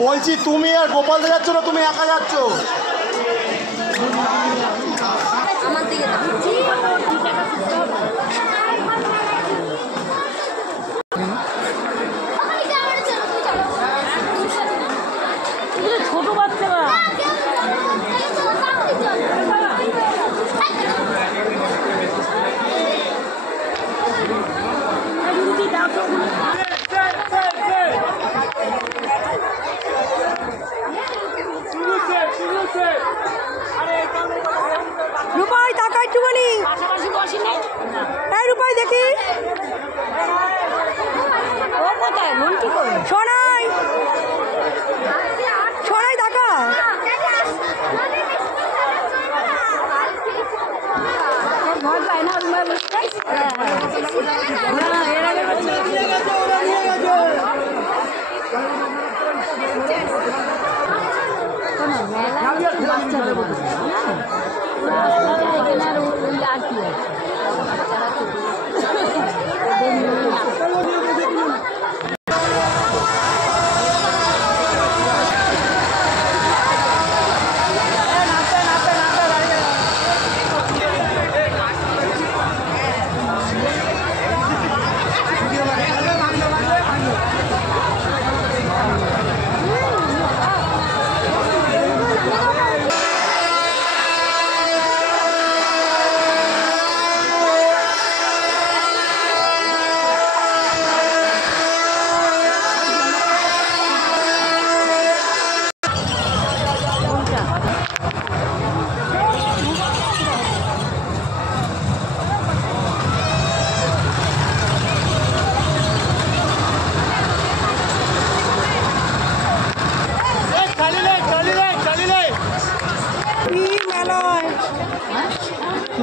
বলছি তুমি আর গোপাল দা যাচ্ছ না, তুমি একা যাচ্ছ? আমার দিকে ছোট বাচ্চারা রূপাই টাকা একটুখানি রূপাই দেখি সোনাই সোনাই টাকা ভয় পায় না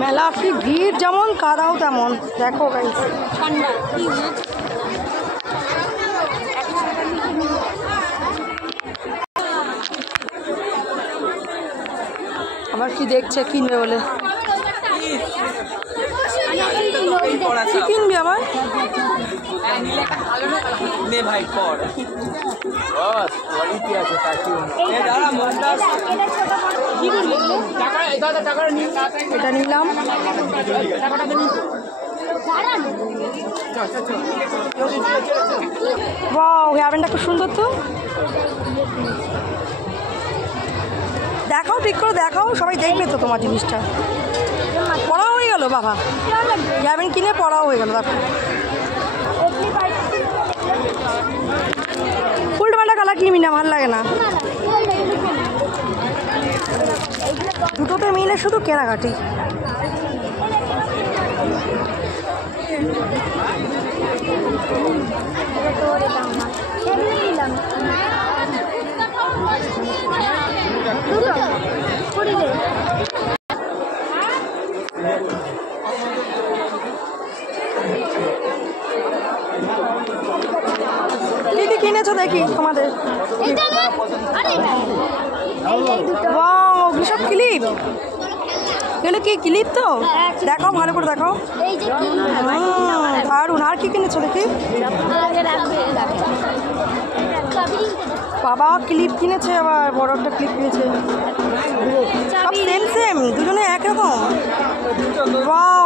মেলা কি ভিড় যেমন কাদাও তেমন দেখো গাইস ঠান্ডা আবার কি দেখছে কিনবে বলে কি কিনবি আবার এটা নিলাম ওয়াও হেয়ার ব্যান্ডটা খুব সুন্দর তো দেখাও ঠিক করে দেখাও সবাই দেখবে তো তোমার জিনিসটা পড়াও হয়ে গেল বাবা হেয়ার ব্যান্ড কিনে পড়াও হয়ে গেল দেখো উল্টোপাল্টা কালার কিনবি না ভালো লাগে না দুটোতে মিলে শুধু কেনাকাটি কি কি কিনেছো দেখি তোমাদের সব ক্লিপ এগুলো কি ক্লিপ তো দেখাও ভালো করে দেখাও দারুন আর কি কিনেছো দেখি বাবা ক্লিপ কিনেছে আবার বড় একটা ক্লিপ কিনেছে সব সেম সেম দুজনে একরকম ওয়াও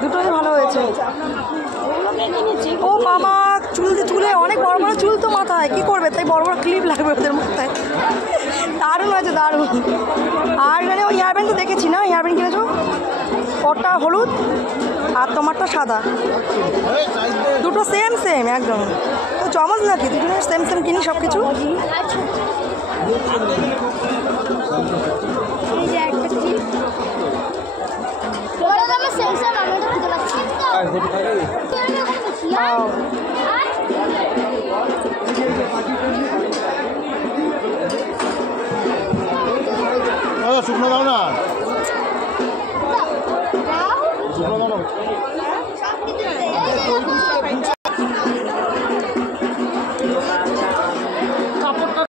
দুটোই ভালো হয়েছে ও বাবা চুলে অনেক বড় বড় চুল তো মাথায় কি করবে তাই বড় বড় ক্লিপ লাগবে ওদের মাথায় দারুণ হয়েছে দারুণ আর এখানে ওই হেয়ার ব্যান্ড তো দেখেছি না হেয়ার ব্যান্ড কিনেছো ওটা হলুদ আর তোমারটা সাদা দুটো সেম সেম একদম তো জমজ নাকি দুজনের সেম সেম কিনি সব কিছু শুকনো দাও না